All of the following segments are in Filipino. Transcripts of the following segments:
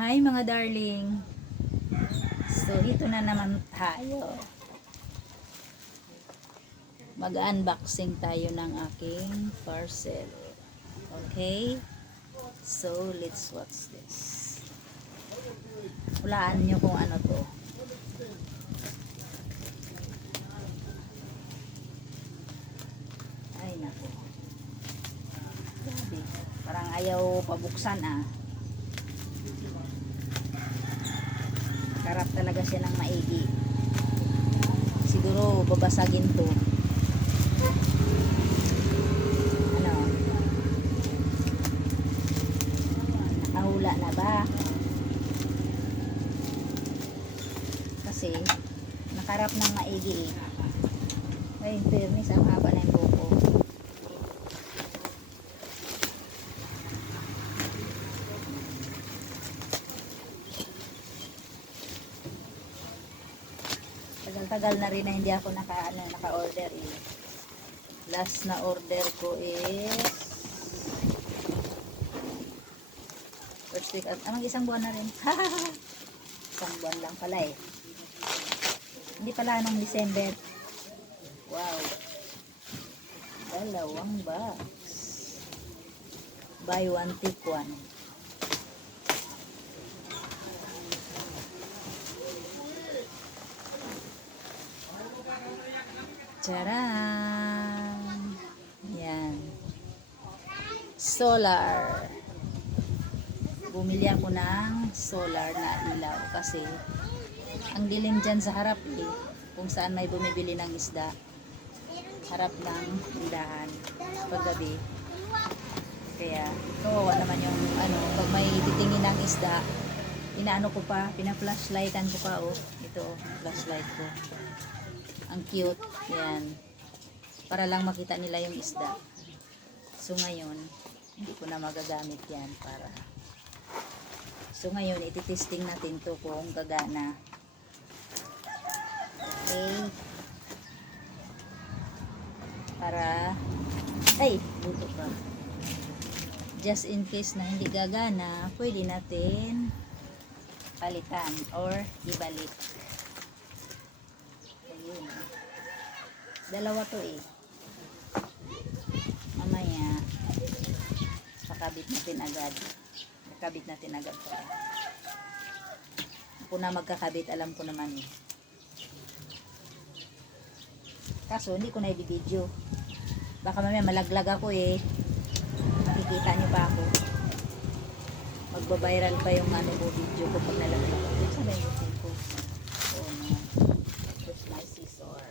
Hi mga darling. So ito na naman tayo. Mag-unboxing tayo ng aking parcel. Okay? So let's watch this. Hulaan nyo kung ano to. Ay nako. Grabe. Parang ayaw pabuksan ah. Karap talaga siya ng maigi. Siguro babasagin to. Ano? Nakahula na ba? Kasi nakarap ng maigi. Ay, in fairness, ang haba na yung buko. Tagal na rin na hindi ako naka-order eh. Last na order ko is first week at isang buwan na rin. Isang buwan lang pala eh. Hindi pala nung December. Wow. Dalawang box. Buy one take one. Tcharam! Yan. Solar. Bumili ako ng solar na ilaw kasi ang dilim dyan sa harap eh, kung saan may bumibili ng isda. Harap ng tindahan paggabi. Kaya kawawa naman yung pag may titingin ng isda, inaano ko pa, pina-flashlightan ko pa oh. Ito oh, flashlight ko. Ang cute. Yan. Para lang makita nila yung isda. So ngayon, hindi ko na magagamit yan para. So ngayon, ititesting natin to kung gagana. Okay. Para, ay, buto pa. Just in case na hindi gagana, pwede natin palitan or ibalik. Ayun. Dalawa to eh. Mamaya pakabit natin agad. Kakabit natin agad pala. Kung na magkakabit, alam ko naman eh. Kaso hindi ko na i-video. Baka mamaya malaglag ako eh. Makikita nyo pa ako. Magbabiral pa yung video ko pag nalaglag ako. Sabay yung ko. Oh no. Here's my scissor.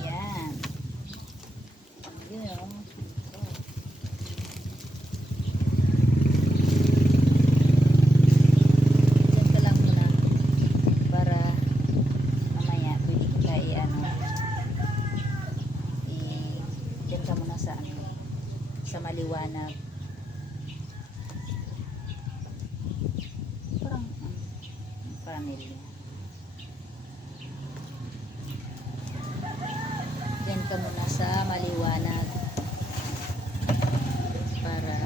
Yan. Yun o. Diyan ka lang muna para mamaya pwede kita diyan ka muna sa maliwanag. Parang family. Diyan ka muna sa maliwanag para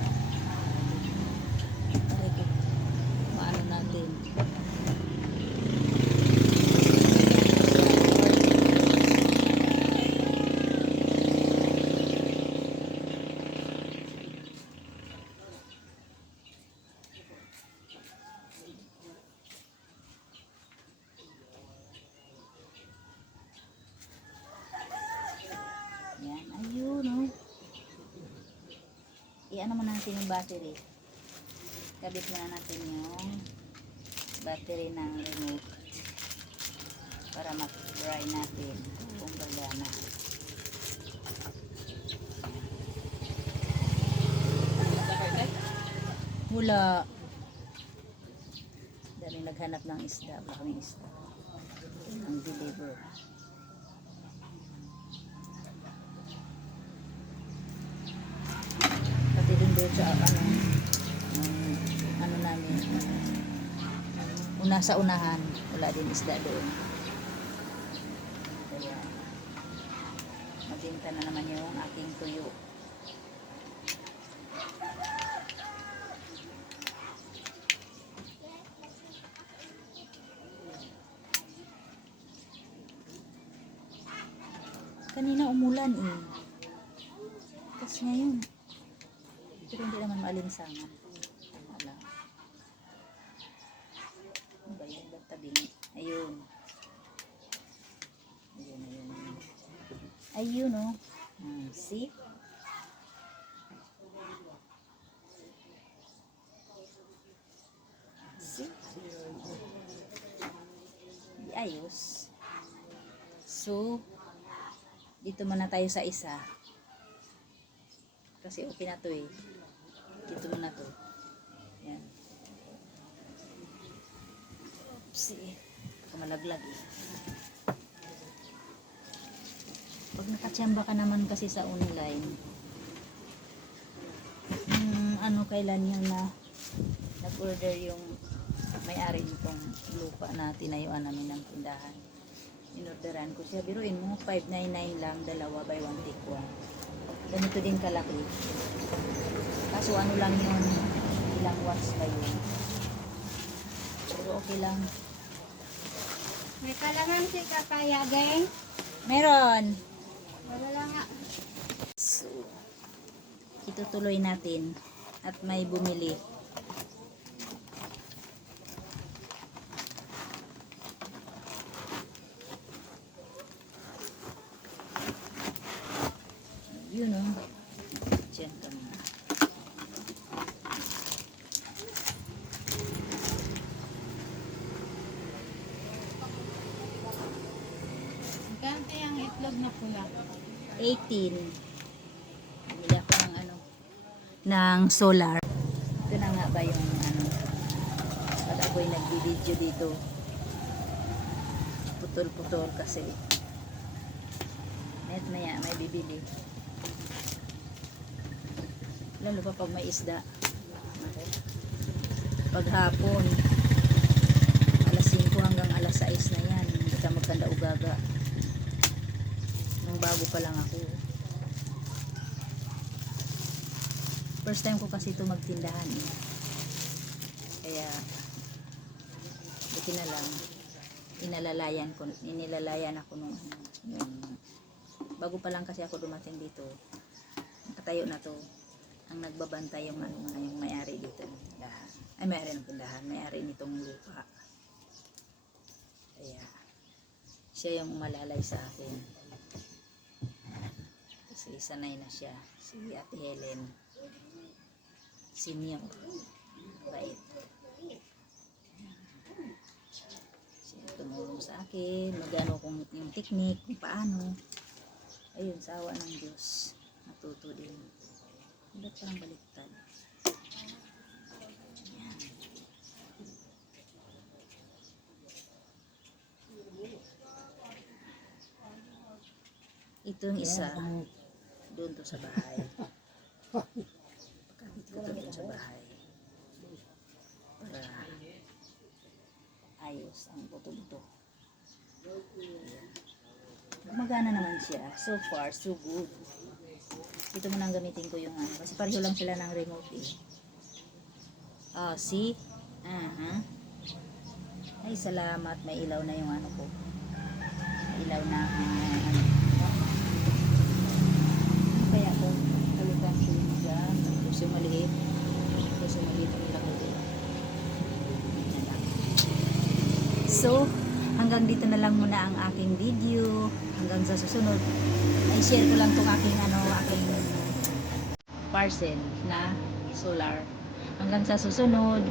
maano natin. Yan, ayun oh. I-ano mo natin yung battery. Kabit muna natin yung battery ng remote para mag-try natin kung gagana. Wala. Dahil naghanap ng isda. Baka may isda. Ang deliver. Pati din doon sa ano namin. Una sa unahan. Wala din isda doon. Kaya mabinta na naman yung aking tuyo. Kanina umulan eh. Tapos ngayon. Pero hindi naman maalinsangan. Wala. Ano ba yun? Ba't tabingi? Ayun. Ayun. Ayun oh. See? See? Ayos. So, dito muna tayo sa isa. Kasi okay na to eh. Dito muna to. Yan. Oopsie. Malaglag eh. Pag nakachamba ka naman kasi sa online, ano kailan yung nag-order yung may-ari nitong lupa na tinayuan namin ng tindahan. Inorderan ko siya. Biruin mo, 599 lang, dalawa by 1 take 1. Ganito din kalaki. Kaso ano lang yun, ilang watts ba yun. Pero okay lang. May kalangan si kakaya, geng. Meron! Wala lang nga. So, itutuloy natin at may bumili. Yun o. Diyan ka muna. Magkante ang itlog na pula. 18. Bumili ako ng solar. Ito na nga ba yung pag ako'y nagbi-video dito. Putol-putol kasi. Maya may bibili. Lalo pa pag may isda. Pag hapon, alas 5 hanggang alas 6 na yan. Hindi ka magkanda ugaga. Nung bago pa lang ako. First time ko kasi ito magtindahan eh. Kaya buti na lang inilalayan ako nung bago pa lang kasi ako dumating dito. Nakatayo na to. Ang nagbabantay yung yung may-ari dito ng tindahan. Ay, may-ari ng tindahan, may-ari nitong lupa. Kaya siya yung umalalay sa akin. Kasi sanay na siya. Si Ate Helen. Senior. Bait. Siya tumulong sa akin. Magano kung yung technique, kung paano. Ayun, sa awa ng Diyos. Natuto din. Ba't parang baliktad? Ayan. Ito yung isa. Doon to sa bahay. Pagkabit ko to doon sa bahay. Para ayos ang buto-buto. Ayan. Gumagana naman siya. So far, so good. Ito muna ang gamitin ko yung kasi pareho lang sila ng remote eh. Oh, see? Ay, salamat. May ilaw na yung ko. May ilaw na ano kaya ko? Kalutan ko yung dyan. Tapos yung maliit. Tapos yung maliit ang ilagay ko. So, hanggang dito na lang muna ang aking video. Hanggang sa susunod. Ay share ko lang tong aking aking parcel na solar. Hanggang sa susunod.